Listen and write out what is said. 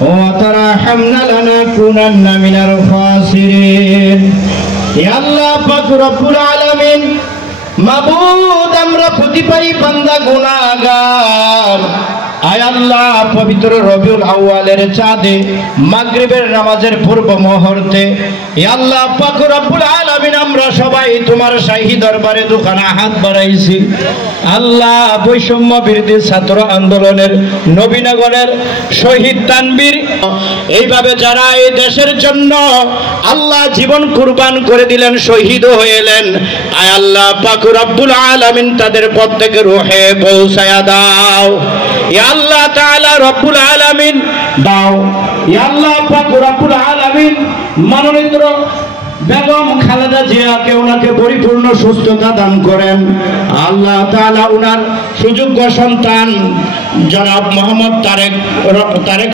وترحمنا لنكونن من الخاسرين يا الله পাক রব্বুল আলামিন মাবুদ আমরা প্রতিপারী বান্দা গুনাহগার আয় আল্লাহ পবিত্র রবিউল আউয়ালের চাঁদে মাগরিবের নামাজের পূর্ব মুহূর্তে ইয়া আল্লাহ পাক রব্বুল আলামিন আমরা সবাই তোমার শাহী দরবারে দুখানা হাত বাড়াইছি আল্লাহ বৈষম্য বিরোধী ছাত্র আন্দোলনের নবীনগরের শহীদ তানবীর এইভাবে যারা এই দেশের জন্য আল্লাহ জীবন কুরবান করে দিলেন শহীদ হয়েলেন আয় আল্লাহ পাক রব্বুল আলামিন তাদের প্রত্যেকের রূহে পৌঁছায়া দাও ইয়া আল্লাহ তাআলা রব্বুল আলামিন দাও ইয়া আল্লাহ পাক রব্বুল আলামিন মনোনীত বেগম খালেদা জিয়াকে ওনাকে পরিপূর্ণ সুস্থতা দান করেন আল্লাহ তাআলা ওনার সুযোগ্য সন্তান জনাব মোহাম্মদ তারেক